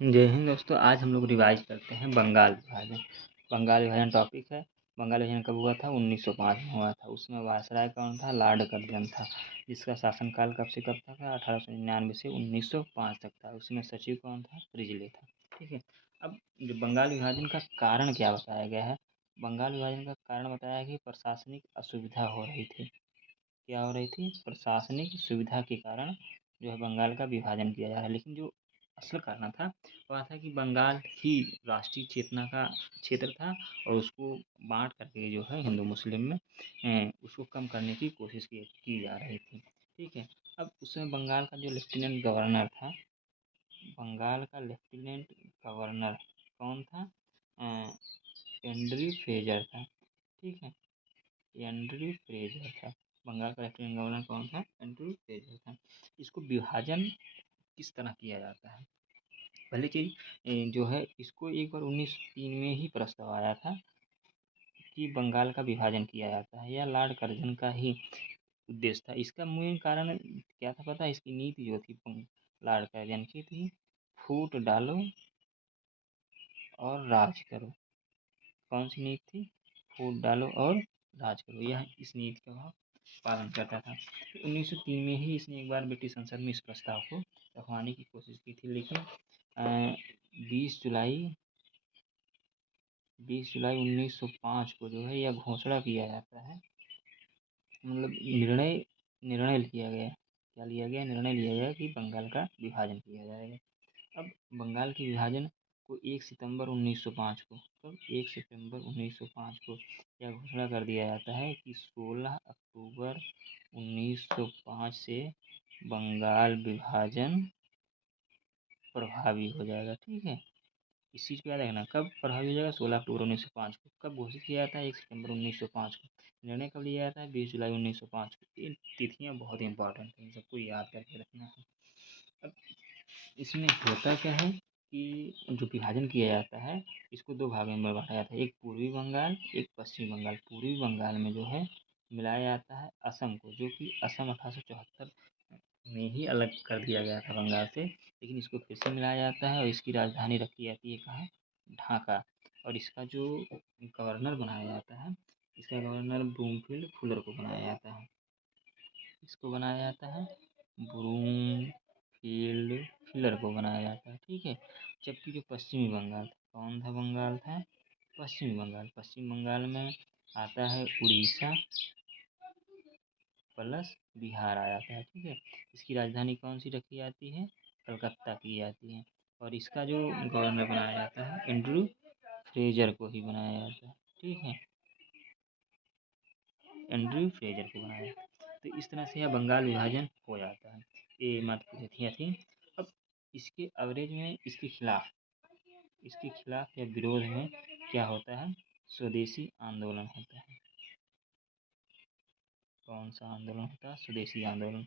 जय हिंद दोस्तों। आज हम लोग रिवाइज करते हैं बंगाल विभाजन। बंगाल विभाजन टॉपिक है। बंगाल विभाजन कब हुआ था? 1905 में हुआ था। उसमें वायसराय कौन था? लॉर्ड कर्जन था, जिसका शासनकाल कब से कब तक था? 1899 से 1905 तक था। उसमें सचिव कौन था? रिजले था। ठीक है। अब जो बंगाल विभाजन का कारण क्या बताया गया है? बंगाल विभाजन का कारण बताया है कि प्रशासनिक असुविधा हो रही थी। क्या हो रही थी? प्रशासनिक सुविधा के कारण जो है बंगाल का विभाजन किया जा रहा है। लेकिन जो असल कारण था वह था कि बंगाल ही राष्ट्रीय चेतना का क्षेत्र था और उसको बांट करके जो है हिंदू मुस्लिम में उसको कम करने की कोशिश की जा रही थी। ठीक है। अब उसमें बंगाल का जो लेफ्टिनेंट गवर्नर था, बंगाल का लेफ्टिनेंट गवर्नर कौन था? एंड्रयू फ्रेजर था। ठीक है। एंड्रयू फ्रेजर था। बंगाल का लेफ्टिनेंट गवर्नर कौन था? एंड्रयू फ्रेजर था। इसको विभाजन किस तरह किया जाता है? पहली चीज जो है इसको एक बार 1903 में ही प्रस्ताव आया था कि बंगाल का विभाजन किया जाता है। यह लॉर्ड कर्जन का ही उद्देश्य था। इसका मेन कारण क्या था पता है? इसकी नीति जो थी लॉर्ड कर्जन की थी, फूट डालो और राज करो। कौन सी नीति थी? फूट डालो और राज करो। यह इस नीति का वह पालन करता था। 1903 में ही इसने एक बार ब्रिटिश संसद में इस प्रस्ताव को रखवाने की कोशिश की थी, लेकिन 20 जुलाई 1905 को जो है यह घोषणा किया जाता है। मतलब निर्णय लिया गया। क्या लिया गया? निर्णय लिया गया कि बंगाल का विभाजन किया जाएगा। अब बंगाल के विभाजन को 1 सितंबर 1905 को, कब? 1 सितंबर 1905 को यह घोषणा कर दिया जाता है कि 16 अक्टूबर 1905 से बंगाल विभाजन प्रभावी हो जाएगा। ठीक है। इस चीज़ को याद रखना, कब प्रभावी हो जाएगा? 16 अक्टूबर 1905 को। कब घोषित किया जाता है? 1 सितंबर 1905 को। निर्णय कब लिया जाता है? 20 जुलाई 1905 को। ये तिथियाँ बहुत इंपॉर्टेंट हैं, इन सबको याद करके रखना है। अब इसमें होता क्या है कि जो विभाजन किया जाता है इसको दो भागों में बांटा जाता है, एक पूर्वी बंगाल, एक पश्चिमी बंगाल। पूर्वी बंगाल में जो है मिलाया जाता है असम को, जो कि असम 1874 में ही अलग कर दिया गया था बंगाल से, लेकिन इसको फिर से मिलाया जाता है और इसकी राजधानी रखी जाती है कहाँ? ढाका। और इसका जो गवर्नर बनाया जाता है, इसका गवर्नर ब्रूमफील्ड फुलर को बनाया जाता है। इसको बनाया जाता है ब्रूमफील्ड फुलर को बनाया जाता है। ठीक है। जबकि जो पश्चिमी बंगाल था, कौन था बंगाल था? पश्चिमी बंगाल। पश्चिम बंगाल में आता है उड़ीसा प्लस बिहार आ जाता है। ठीक है। इसकी राजधानी कौन सी रखी जाती है? कलकत्ता की जाती है। और इसका जो गवर्नर बनाया जाता है एंड्रू फ्रेजर को ही बनाया जाता है। ठीक है। एंड्रू फ्रेजर को बनाया जाता है। तो इस तरह से यह बंगाल विभाजन हो जाता है। ये महत्वपूर्ण तिथियाँ थी। अब इसके अवरेज में इसके खिलाफ या विरोध में क्या होता है? स्वदेशी आंदोलन होता है। कौन सा आंदोलन होता है? स्वदेशी आंदोलन।